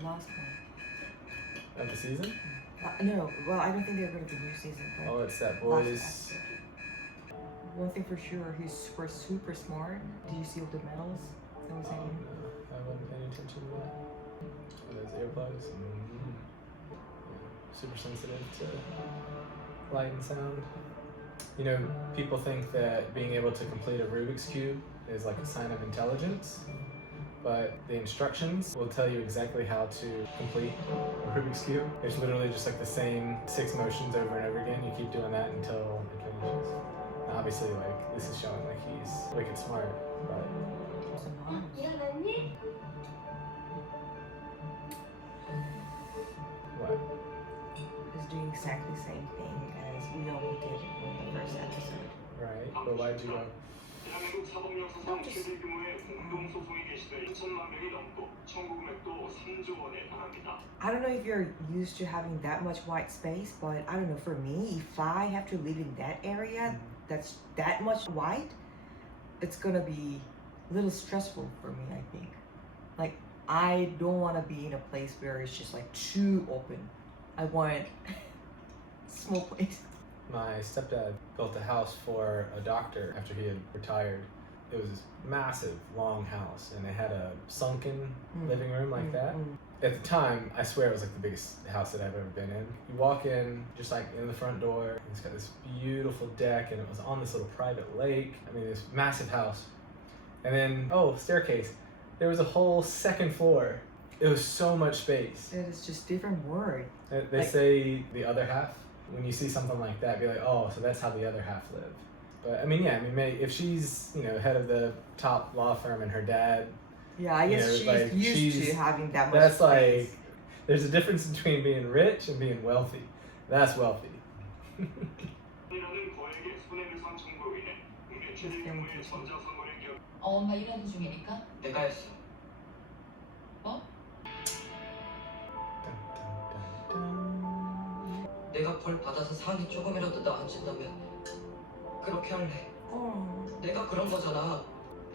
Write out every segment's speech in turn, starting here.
the last one. Of the season? No, well, I don't think they're going to be new season. But Oh, it's that last boys. episode. One thing for sure, he's super smart. Do you see all the medals that was Oh, hanging? no, I wasn't paying attention to that. Oh, those earplugs. Mm-hmm. Super sensitive to light and sound. You know, people think that being able to complete a Rubik's Cube is like a sign of intelligence, but the instructions will tell you exactly how to complete a Rubik's Cube. It's literally just like the same 6 motions over and over again. You keep doing that until it finishes. Now, obviously, like, this is showing like he's wicked smart, but what? Is doing exactly the same thing as we all did in the first episode. Right, but why'd you go? 대한민국 사법 역사상 최대 규모의 공동 소송이 개시돼 2천만 명이 넘고 청구금액도 3조 원에 달합니다. I don't know if you're used to having that much white space, but I don't know, for me, if I have to live in that area that's that much white, it's gonna be a little stressful for me, I think. Like, I don't want to be in a place where it's just like too open. I want small place. My stepdad built a house for a doctor after he had retired. It was this massive, long house, and it had a sunken living room like that. At the time, I swear it was like the biggest house that I've ever been in. You walk in, just like in the front door, and it's got this beautiful deck, and it was on this little private lake. I mean, this massive house. And then, oh, staircase. There was a whole second floor. It was so much space. It is just different word. They Like- say the other half. When you see something like that, be like, oh, so that's how the other half live. But I mean, yeah, I mean, if she's, you know, head of the top law firm and her dad, Yeah, I guess know, she's like, used to she's- having that much that's space. like, there's a difference between being rich and being wealthy. That's wealthy. 이라는 거액의 손해배상 청구로 인해 국내 최대 규모의 전자선거래 기업 엄마 일하는 중이니까. 내가 했어. 뭐? Dun, dun, dun, dun. 내가 벌 받아서 상이 조금이라도 나아진다면 그렇게 할래. 내가 그런 거잖아.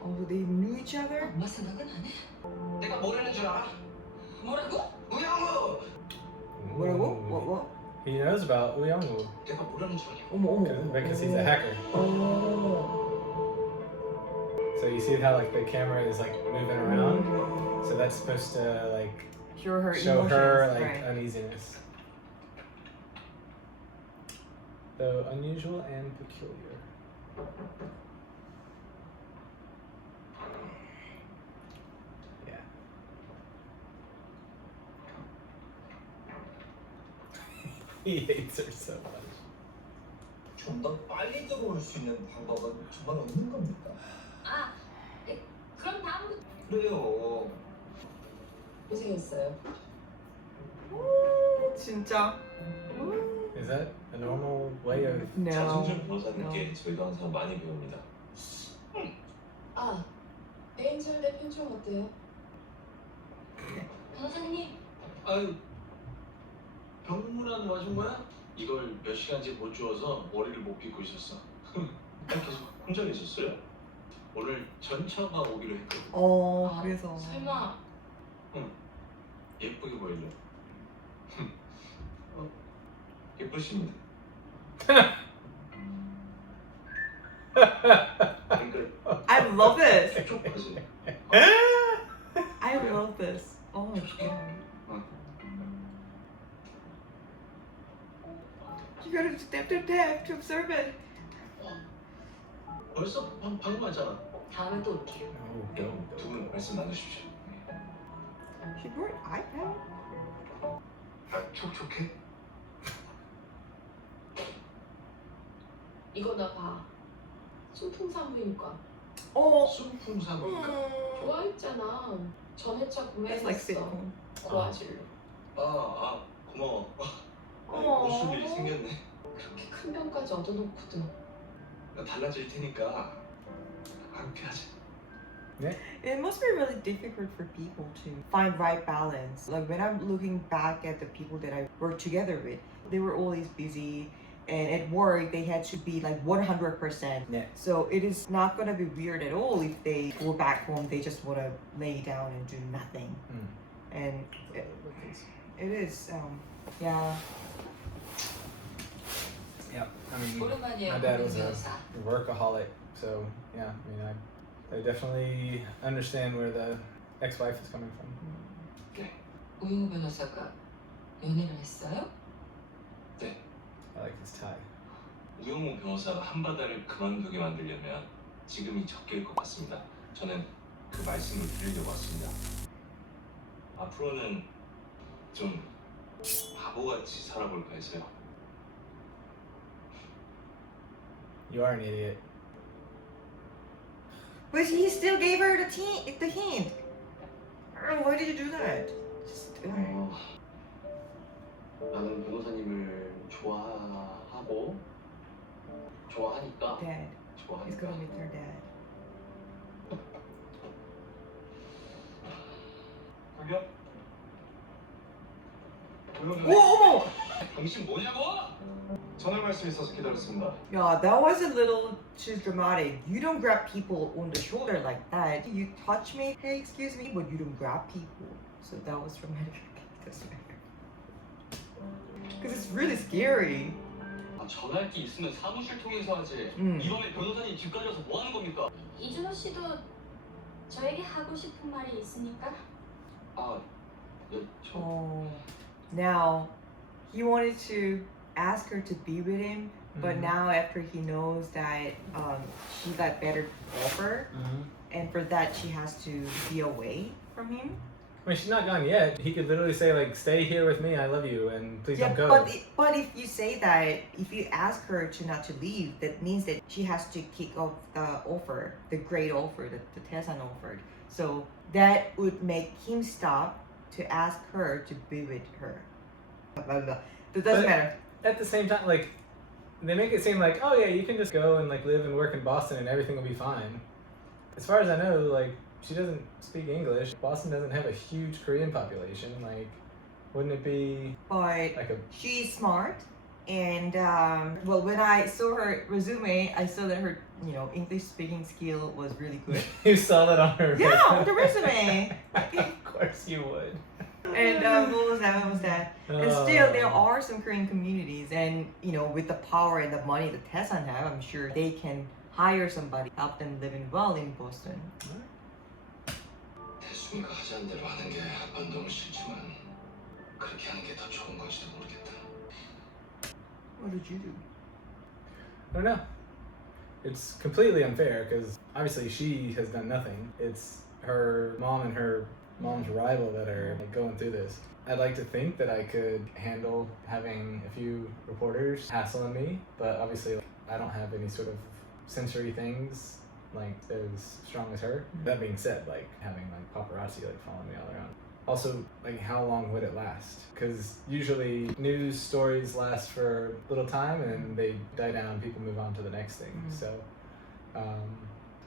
Oh, so they knew each other? 엄마 생각은 안 해. 내가 모르는 줄 알아? 뭐라고? 우영우! 뭐라고? Ooh. What? He knows about Uyangwoo 내가 모르는 줄 아냐? 어머. because he's a hacker. Oh. So you see how like the camera is like moving around? So that's supposed to like Show her show emotions, her like right. uneasiness. Though unusual and peculiar. Yeah. He hates her so much. 좀 더 빨리 들어올 수 있는 방법은 정말 없는 겁니까? 아, 네, 그럼 다음부터 그래요. 고생했어요. 진짜. Is that a normal way of No. 자존심 변호사님께 저희가 항상 많이 배웁니다. 아, 에인젤 대 편중 어때요? 변호사님. 아유, 병문안 와준 거야? 이걸 몇 시간째 못 주워서 머리를 못 빗고 있었어. 계속 혼자 있었어요. 오늘 전차가 오기로 했거든. 어, 그래서. 설마. 예쁘게 보이려. 예쁘십니다. 그러니까 I love this. 촉하지. I love this. Oh my god. You gotta step to death to observe it. 벌써 방금 왔잖아. 다음에 또 올게요. Oh, go. 두 분 말씀 나누십시오. She brought iPad? 아, 촉촉해? 이거 나 봐. 소품산부인과. Oh. 수품 사니까. 좋아했잖아. 전회차 It's like 구매했었어. sitcom. 고아질로. 고마워. 어. 무슨 일이 생겼네. 그렇게 큰 병까지 얻어놓고도. 나 달라질 테니까 함께 하자. It must be really difficult for people to find right balance. Like when I'm looking back at the people that I worked together with, they were always busy, and at work they had to be like 100%. Yeah. So it is not gonna be weird at all if they go back home, they just wanna lay down and do nothing. And It is. Yeah. Yeah, I mean, 오랜만이에요, my dad was a 변호사. workaholic, so yeah, I mean, I definitely understand where the ex-wife is coming from. 우영우 변호사가 연애를 했어요? I like his tie. 우영우 변호사가 한바다를 그만두게 만들려면 지금이 적기일 것 같습니다. 저는 그 말씀을 드리려고 왔습니다. 앞으로는 좀 바보같이 살아볼까 해서요. You are an idiot. But he still gave her the hint. Why did you do that? Just, 나는 변호사님을 좋아하고 좋아하니까 Dad. He's gonna meet her dad. 저기요? Whoa! 당신 뭐냐고? 전할 말씀 있어서 기다렸습니다. Yeah, that was a little too dramatic. You don't grab people on the shoulder like that. You touch me, hey, excuse me, but you don't grab people. So that was dramatic. Because it's really scary. 아, 전할 게 있으면 사무실 통해서 하지. 이번에 변호사님 집까지 와서 뭐 하는 겁니까? 이준호 씨도 저에게 하고 싶은 말이 있으니까 아, 네, 저 Oh, now he wanted to ask her to be with him, but Mhm. now after he knows that she got better offer, and for that she has to be away from him. I mean, she's not gone yet. He could literally say like, "Stay here with me. I love you, and please Yeah, don't go." but if you say that, if you ask her to not to leave, that means that she has to kick off the offer, the great offer that the Tesan offered. So that would make him stop to ask her to be with her. Blah, blah, blah. That doesn't But- matter. At the same time, like, they make it seem like, oh yeah, you can just go and like live and work in Boston, and everything will be fine. As far as I know, like, she doesn't speak English. Boston doesn't have a huge Korean population. Like, wouldn't it be But like a she's smart, and well, when I saw her resume, I saw that her English speaking skill was really good. you saw that on her Yeah, on the resume. Of course you would. And what was that? What was that? And still, there are some Korean communities, and with the power and the money that Tesan have, I'm sure they can hire somebody, help them living well in Boston. 대수미가 하자는 대로 하는 게 아빠는 너무 싫지만 그렇게 하는 게 더 좋은 건지도 모르겠다. What did you do? I don't know. It's completely unfair because obviously she has done nothing. It's her mom and her mom's rival that are like, going through this. I'd like to think that I could handle having a few reporters hassling me, but obviously I don't have any sort of sensory things like as strong as her. That being said, like having like paparazzi like following me all around. Also, like how long would it last? Because usually news stories last for a little time and then they die down. People move on to the next thing. So,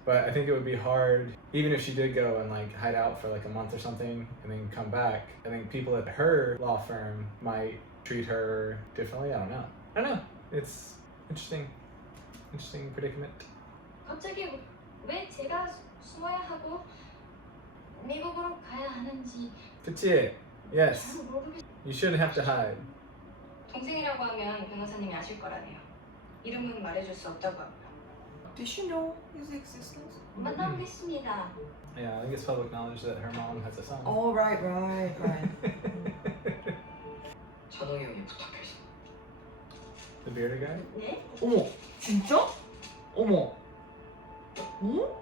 but I think it would be hard, even if she did go and like hide out for like a month or something and then come back. I think people at her law firm might treat her differently. I don't know. It's interesting predicament. 갑자기 왜 제가 숨어야 하고 미국으로 가야 하는지 그치? Yes. 잘 모르겠. You shouldn't have to hide. 동생이라고 하면 변호사님이 아실 거라네요. 이름은 말해줄 수 없다고 합니다. Did she know his existence? 만나보겠습니다. Yeah, I think it's public knowledge that her mom has a son. Oh, right. 찬홍이 형이 부탁해서. The bearded guy? 네? 어머, 진짜? 어머. 어?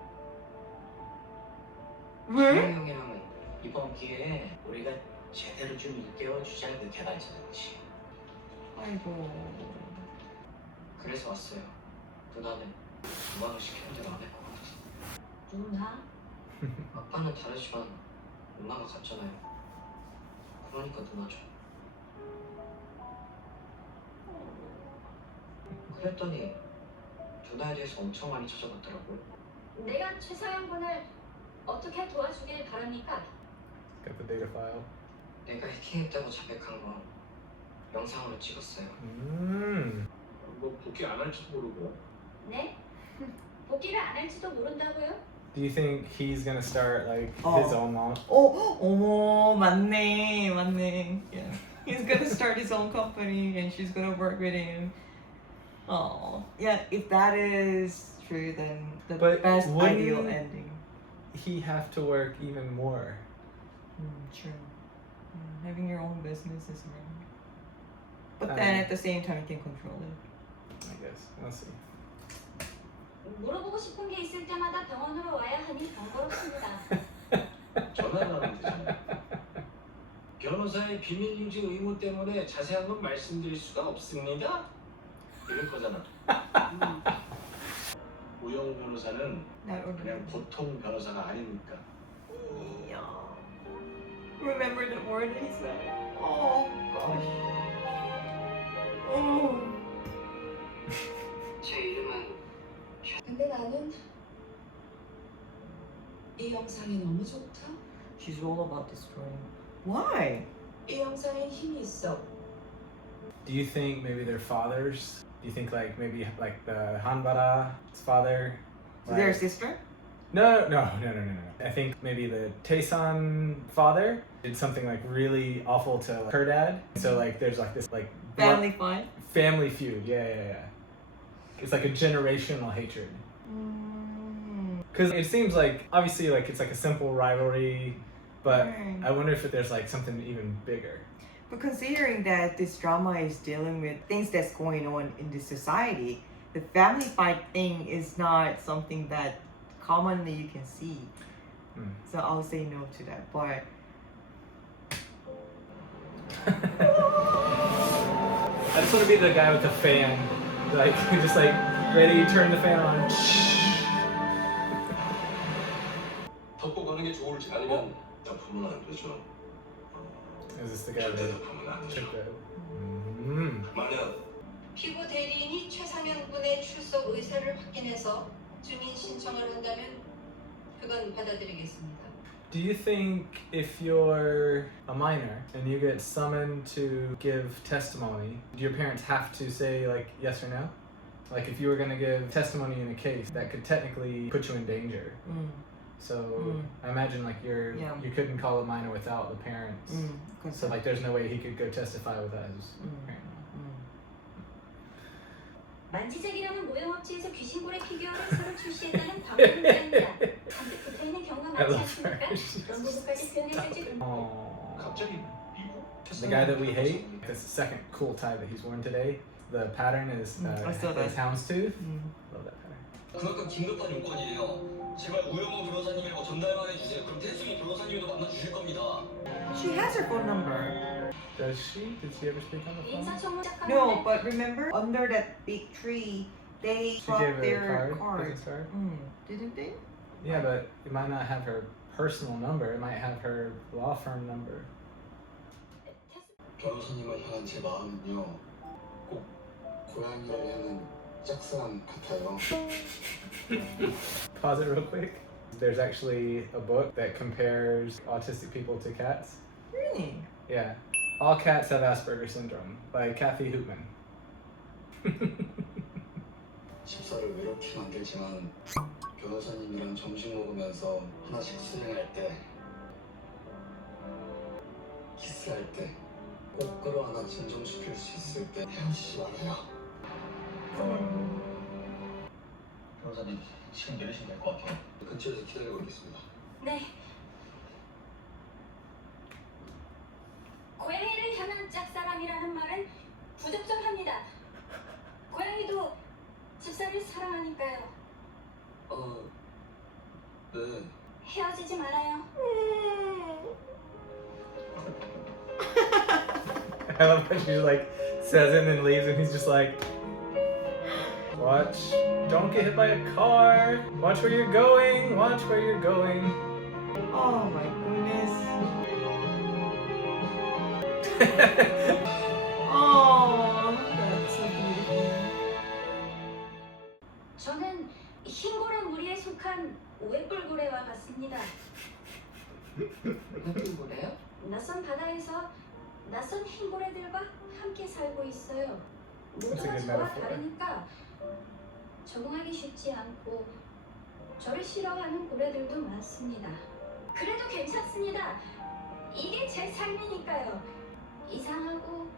왜? 찬홍이 형이랑은 이번 기회에 우리가 제대로 좀 일깨워주자는 그 개발자는 거지. 아이고. 그래서 왔어요. 누나는 누나가 시키는 대로 안 할 것 같아서. 누나? 아빠는 다르지만 엄마가 같잖아요. 그러니까 누나죠. 그랬더니 누나에 대해서 엄청 많이 찾아봤더라고요. 내가 최서영 군을 어떻게 도와주길 바랍니까? Got the data file. 내가 해킹했다고 자백한 거 영상으로 찍었어요. 뭐 복귀 안 할지도 모르고. 네? 복귀를 안 할지도 모른다고요? Do you think he's gonna start like his own mom? 어머, 맞네. Yeah. He's gonna start his own company and she's gonna work with him. Oh, yeah. If that is true, then the But best wouldn't- ideal ending. He have to work even more. True. Having your own business is wrong. But then at the same time, you can control it. I guess. We'll see. 물어보고 싶은 게 있을 때마다 병원으로 와야 하니 번거롭습니다. 전화를 하면 되잖아요. 변호사의 비밀 유지 의무 때문에 자세한 건 말씀드릴 수가 없습니다. 이럴 거잖아. 우영 변호사는 Not 그냥 ordinary. 보통 변호사가 아니니까. Yeah. Remember the word he said? Oh gosh. Oh. 제 이름은 근데 나는 이 영상이 너무 좋다. She's all about destroying. Why? 이 영상에 힘이 있어. Do you think maybe their fathers? Do you think like maybe like the Hanbara's father? So they're a sister? No. I think maybe the Taesan father did something like really awful to like, her dad. So like there's like this like Family fight? family feud. Yeah. It's like a generational hatred. Because it seems like obviously like it's like a simple rivalry, but Right. I wonder if there's like something even bigger. But considering that this drama is dealing with things that's going on in this society, the family fight thing is not something that commonly you can see. So I'll say no to that. But I just want to be the guy with the fan, like just like ready to turn the fan on. 덮고 가는 게 좋을지 아니면 덮으면 안 되죠. Is this the guy 절대 that 덮으면 안 되죠. took the? 만약 피고 대리인이 최상현 군의 출석 의사를 확인해서 증인 신청을 한다면 그건 받아들이겠습니다. Do you think if you're a minor and you get summoned to give testimony, do your parents have to say like yes or no? Like if you were gonna give testimony in a case that could technically put you in danger. So I imagine like you couldn't call a minor without the parents. So like there's no way he could go testify without his parents. 만지작이라는 모형업체에서 귀신고래 피규어를 새로 출시했다는 방문자입니다. 잔뜩 붙어있는 경우가 I 많지 love 않습니까? her. 그런 부분까지 표현했을지 Aww. 갑자기 미국 The guy that we hate, that's the second cool tie that he's worn today. The pattern is I saw that. is houndstooth. Love that pattern. 그만큼 긴급한 요건이에요. 제발 우영호 변호사님이라고 전달만 해주세요. 그럼 태승이 변호사님도 만나 주실 겁니다. she has her phone number. Does she? Did she ever speak on the phone? 인사청문 시작하는데 No, but remember under that big tree, they She dropped gave her their a card. card. Business card. Didn't they? Yeah, but it might not have her personal number. It might have her law firm number. 변호사님을 향한 제 마음은요, 꼭 고양이를 향한 짝사랑 같아요. Pause it real quick. There's actually a book that compares autistic people to cats. Really? Yeah. All cats have Asperger's syndrome by Kathy Hootman. 집사를 외롭게 만들지만 변호사님이랑 점심 먹으면서 하나씩 수행할 때, 키스할 때, 꼭 끌어안아 진정시킬 수 있을 때 헤어지지 말아요. 변호사님 지금 내리시면 될 것 같아요. 근처에서 기다리고 있겠습니다. 네. 고양이를 향한 짝사랑이라는 말은 부적절합니다. 고양이도 집사를 사랑하니까요. 네. 헤어지지 말아요. I love how she like says it and then leaves and he's just like, watch, don't get hit by a car. Watch where you're going. Watch where you're going. Oh my goodness. Oh, that's so beautiful. 저는 흰고래 무리에 속한 오액불고래와 같습니다. 무슨 거래요? 낯선 바다에서 낯선 흰고래들과 함께 살고 있어요. That's a 모두가 good 저와 metaphor. 다르니까 적응하기 쉽지 않고 저를 싫어하는 고래들도 많습니다. 그래도 괜찮습니다. 이게 제 삶이니까요. 이상하고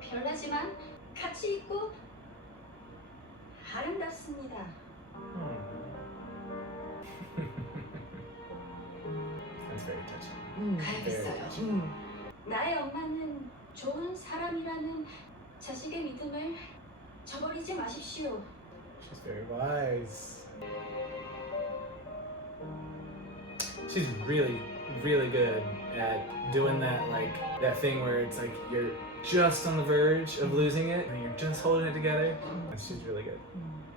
변하지만 가치 있고 아름답습니다. That's very touching. 알겠어요. 나의 엄마는 좋은 사람이라는 자식의 믿음을 저버리지 마십시오. She's very wise. She's really, really good at doing that, like that thing where it's like you're just on the verge of losing it and you're just holding it together. And she's really good.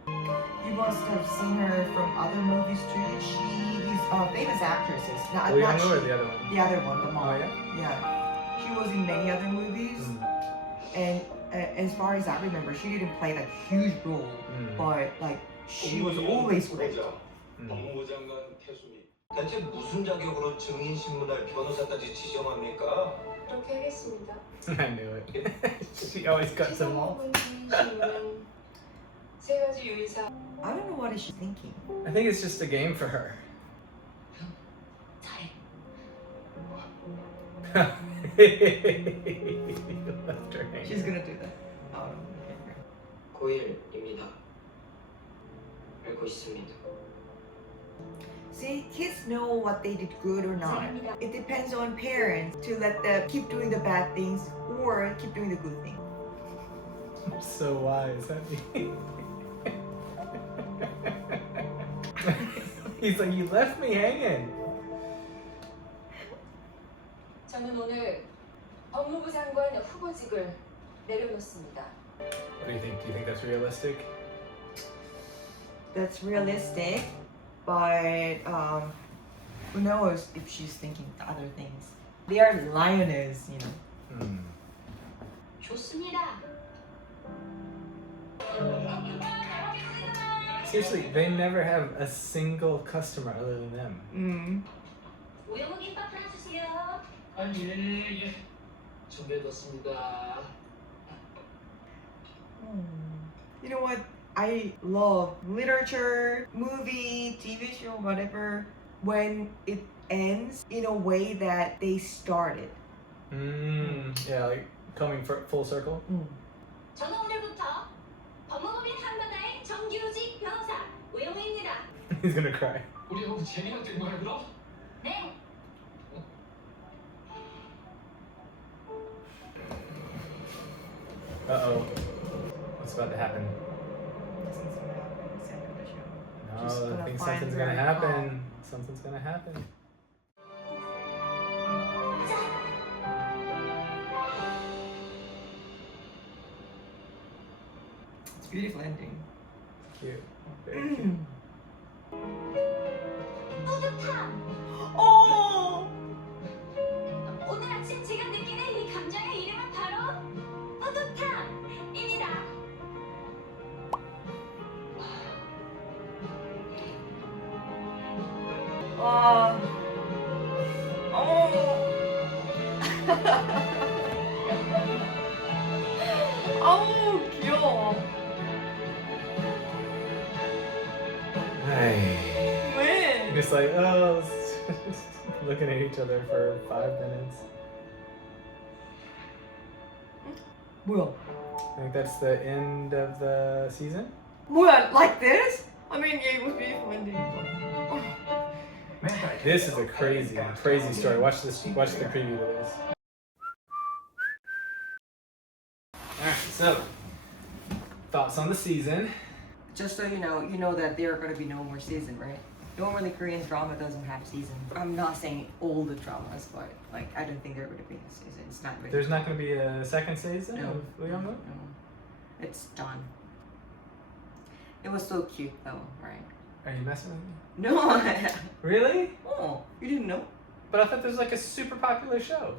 You must have seen her from other movies too. She's famous actresses. Not, Lee not Young-woo or she. the other one? The other one, the mom. Oh yeah. Yeah. She was in many other movies, and as far as I remember, she didn't play like huge role, but like she was always great. 법무부 장관 태수미. 대체 무슨 자격으로 증인 신문할 변호사까지 지정합니까? 그렇게 하겠습니다. I knew it. She always cuts them off. 최상목은 증인 신문은 세 가지 유의사항. I don't know what is she thinking. I think it's just a game for her. 잘해. Left her hanging. She's gonna do that. Oh, 고일입니다. 알고 있습니다. see, kids know what they did good or not. 감사합니다. It depends on parents to let them keep doing the bad things or keep doing the good things. So wise, honey. He's like, you left me hanging. 저는 오늘 법무부 장관 후보직을 내려놓습니다. What do you think? Do you think that's realistic? That's realistic, but who knows if she's thinking other things. They are lioness, you know. 좋습니다. Seriously, they never have a single customer other than them. 우영우 김밥 하나 주세요. 예. 준비해뒀습니다. You know what? I love literature, movie, TV show, whatever, when it ends in a way that they started. Yeah, like coming full circle. 저는 오늘부터 법무법인 한바다의 정규직 변호사 우영우입니다. He's gonna cry. 우리 형 제니가 된 거야 그럼? 네. Uh-oh. What's about to happen? No, Just I gonna think find something's her gonna and happen. Something's gonna happen. It's a beautiful ending. Cute. Very cute. 뿌듯함. Oh! 오늘 아침 제가 느끼는 이 감정의 이름은 바로 뿌듯함입니다. 아우 귀여워. Hey. 왜? Just like, oh, looking at each other for 5 minutes. 뭐야? I think that's the end of the season. 뭐야? Like this? I mean, yeah, it was beautiful ending. This is a crazy, crazy story. Watch this. Watch the preview of this. All right. So, thoughts on the season? Just so you know that there are going to be no more season, right? Normally Korean drama doesn't have season. I'm not saying all the dramas, but like I don't think there would be a season. It's not really. There's not going to be a second season No. of Lee Young-woo? No. It's done. It was so cute though, right? Are you messing with me? No. Really? Oh, you didn't know? But I thought this was like a super popular show.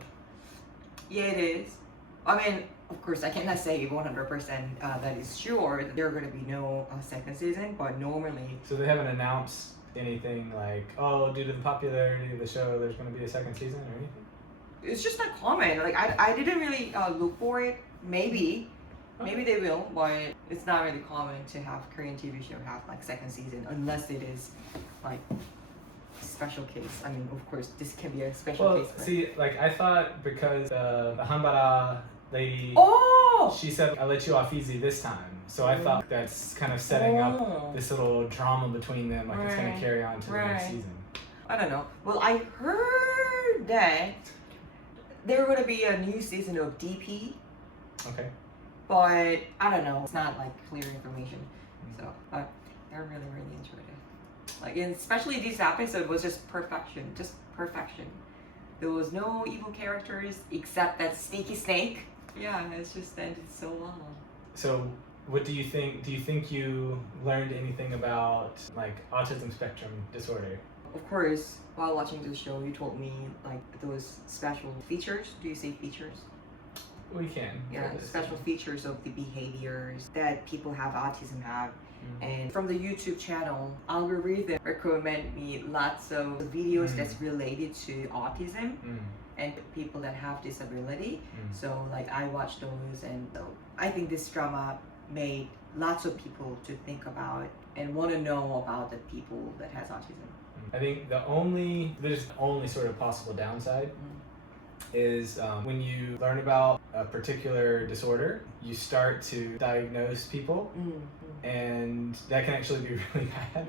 Yeah, it is. I mean, of course, I cannot say 100% that is sure that there are going to be no second season, but normally. So they haven't announced anything like, oh, due to the popularity of the show, there's going to be a second season or anything? It's just a comment. Like I didn't really look for it. Maybe, Maybe they will, but it's not really common to have Korean TV show have like second season unless it is like special case. I mean, of course, this can be a special Well, case. But... see, like I thought because the Hanbara lady, Oh! she said, "I let you off easy this time." So I thought that's kind of setting up this little drama between them, like it's going to carry on to the next season. I don't know. Well, I heard that there going to be a new season of DP, Okay. but I don't know. It's not like clear information. So I really enjoyed it. Like, and especially this episode was just perfection. There was no evil characters except that sneaky snake. Yeah, it's just ended so well. So what do you think? Do you think you learned anything about like autism spectrum disorder? Of course, while watching the show, you told me like those special features. Do you say features? We can. Yeah, special features of the behaviors that people have autism have. And from the YouTube channel, algorithm recommend me lots of videos that's related to autism and people that have disability. So like I watch those, and I think this drama made lots of people to think about and want to know about the people that has autism. I think there's only sort of possible downside is when you learn about a particular disorder, you start to diagnose people, and that can actually be really bad.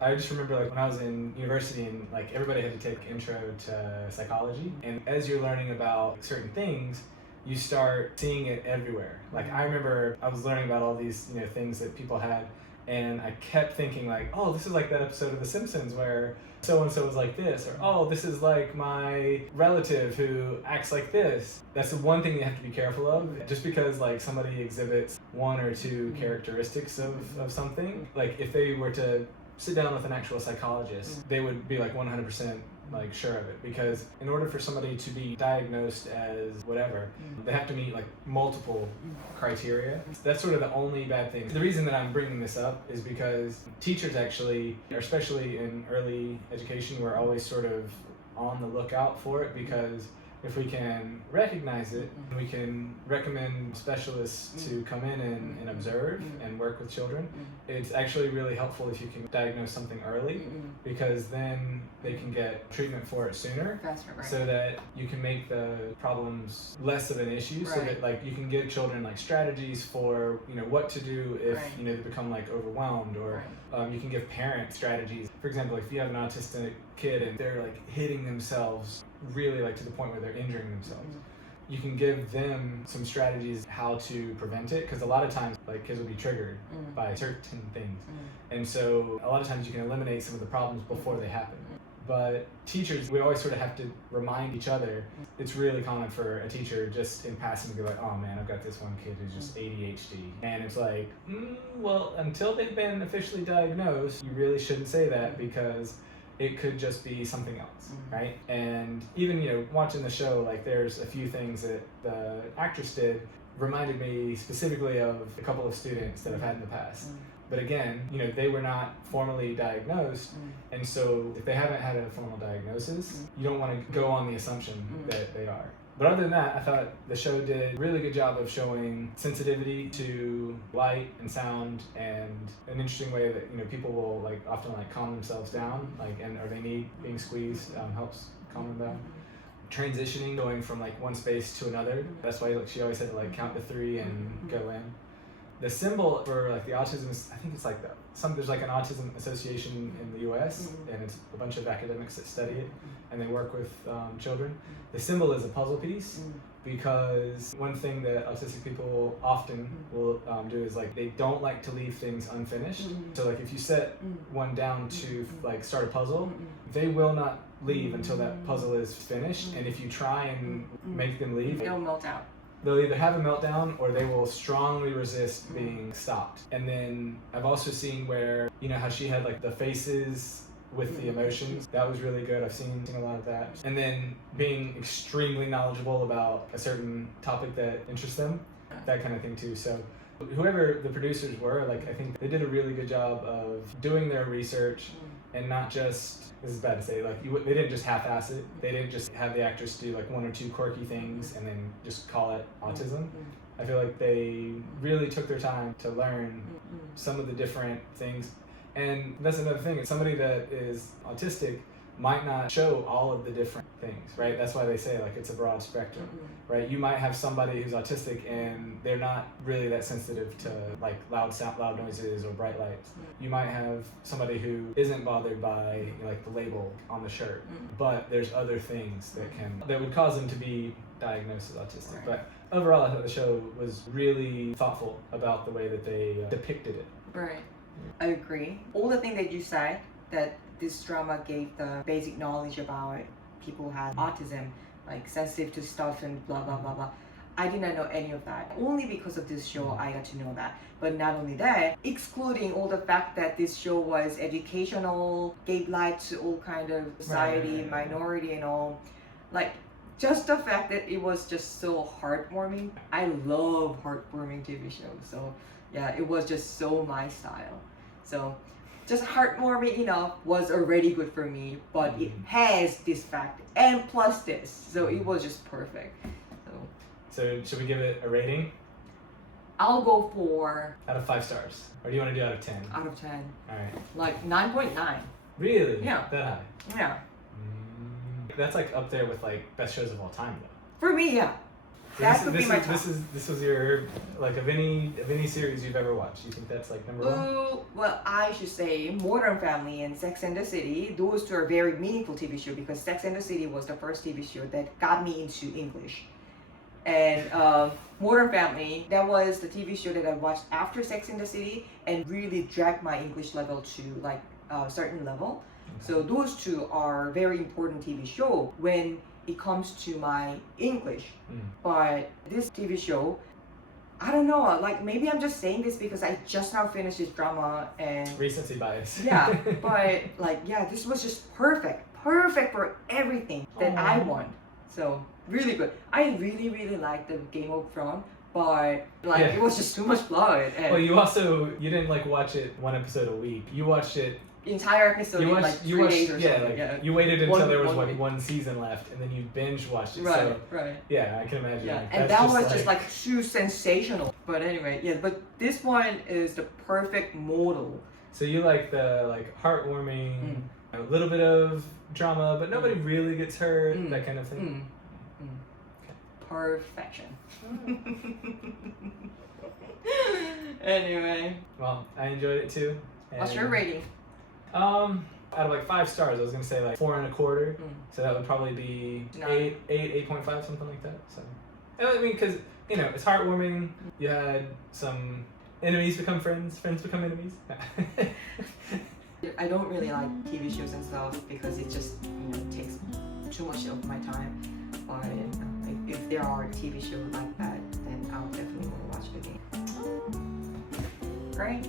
I just remember like when I was in university and like everybody had to take intro to psychology, and as you're learning about certain things, you start seeing it everywhere. Like I remember I was learning about all these things that people had, and I kept thinking like, oh, this is like that episode of The Simpsons where so-and-so was like this, or oh, this is like my relative who acts like this. That's the one thing you have to be careful of. Just because like somebody exhibits one or two characteristics of something, like if they were to sit down with an actual psychologist, they would be like 100% like sure of it, because in order for somebody to be diagnosed as whatever, they have to meet like multiple criteria. That's sort of the only bad thing. The reason that I'm bringing this up is because teachers actually, especially in early education, we're always sort of on the lookout for it, because if we can recognize it, we can recommend specialists to come in and observe and work with children. It's actually really helpful if you can diagnose something early, because then they can get treatment for it sooner, so that you can make the problems less of an issue, so that like you can give children like strategies for what to do if they become like overwhelmed, or you can give parents strategies. For example, if you have an autistic kid and they're like hitting themselves really like to the point where they're injuring themselves, you can give them some strategies how to prevent it, because a lot of times like kids will be triggered by certain things, and so a lot of times you can eliminate some of the problems before they happen. But teachers, we always sort of have to remind each other. It's really common for a teacher just in passing to be like, oh man, I've got this one kid who's just ADHD. And it's like, well, until they've been officially diagnosed, you really shouldn't say that, because it could just be something else, right? And even, watching the show, like there's a few things that the actress did reminded me specifically of a couple of students that I've had in the past. But again, they were not formally diagnosed, and so if they haven't had a formal diagnosis, you don't want to go on the assumption that they are. But other than that, I thought the show did a really good job of showing sensitivity to light and sound, and an interesting way that people will like often like calm themselves down, like or they need being squeezed helps calm them down. Transitioning, going from like one space to another. That's why like she always had to like count to 3 and go in. The symbol for like the autism is, I think it's like there's like an autism association in the US, and it's a bunch of academics that study it, and they work with children. The symbol is a puzzle piece, because one thing that autistic people often will do is like they don't like to leave things unfinished. So like if you set one down to like start a puzzle, they will not leave until that puzzle is finished, and if you try and make them leave, they'll melt out. They'll either have a meltdown or they will strongly resist being stopped. And then I've also seen where, how she had like the faces with the emotions. That was really good. I've seen a lot of that. And then being extremely knowledgeable about a certain topic that interests them, that kind of thing too. So whoever the producers were, like I think they did a really good job of doing their research and not just this is bad to say, like they didn't just half-ass it. They didn't just have the actress do like 1 or 2 quirky things and then just call it autism. I feel like they really took their time to learn some of the different things. And that's another thing. Somebody that is autistic might not show all of the different things, right? That's why they say like it's a broad spectrum, right? You might have somebody who's autistic and they're not really that sensitive to like loud noises or bright lights. You might have somebody who isn't bothered by like the label on the shirt, but there's other things that would cause them to be diagnosed as autistic. But overall, I thought the show was really thoughtful about the way that they depicted it. Right. I agree. All the things that you said, that this drama gave the basic knowledge about people who have autism, like sensitive to stuff and blah blah blah blah. I did not know any of that. Only because of this show I got to know that. But not only that, excluding all the fact that this show was educational, gave light to all kind of society, minority and all, like just the fact that it was just so heartwarming. I love heartwarming TV shows, so yeah, it was just so my style. So just heartwarming enough was already good for me, but it has this fact and plus this, so it was just perfect. So should we give it a rating? I'll go for out of 5 stars, or do you want to do out of 10? out of 10, All right. like 9.9. Really? Yeah. That high? Yeah, That's like up there with like best shows of all time, though. for me, yeah. That would be my top. This was your like of any series you've ever watched. You think that's like number 1? Well, I should say Modern Family and Sex and the City. Those two are very meaningful TV show because Sex and the City was the first TV show that got me into English. And Modern Family, that was the TV show that I watched after Sex and the City and really dragged my English level to like a certain level. So those two are very important TV show when it comes to my English. But this TV show, I don't know, like maybe I'm just saying this because I just now finished this drama and recency bias. yeah, but like yeah, this was just perfect for everything that I want. So really good. I really liked the Game of Thrones, but like it was just too much blood. And well, you didn't like watch it 1 episode a week. You watched it entire episode in like 3 days or something. Yeah, you waited until there was like 1 season left, and then you binge watched it. Right, so, right. Yeah, I can imagine. Yeah, like, and that was just like too sensational. But anyway, yeah. But this one is the perfect model. So you like the like heartwarming, a little bit of drama, but nobody really gets hurt. That kind of thing. Perfection. Anyway. Well, I enjoyed it too. What's your rating? Out of like 5 stars, I was gonna say like 4.25. So that would probably be 8.5, something like that. So I mean, because you know it's heartwarming. You had some enemies become friends, friends become enemies. I don't really like TV shows and stuff because it just takes too much of my time. But if there are TV shows like that, then I'll definitely want to watch it again. Right?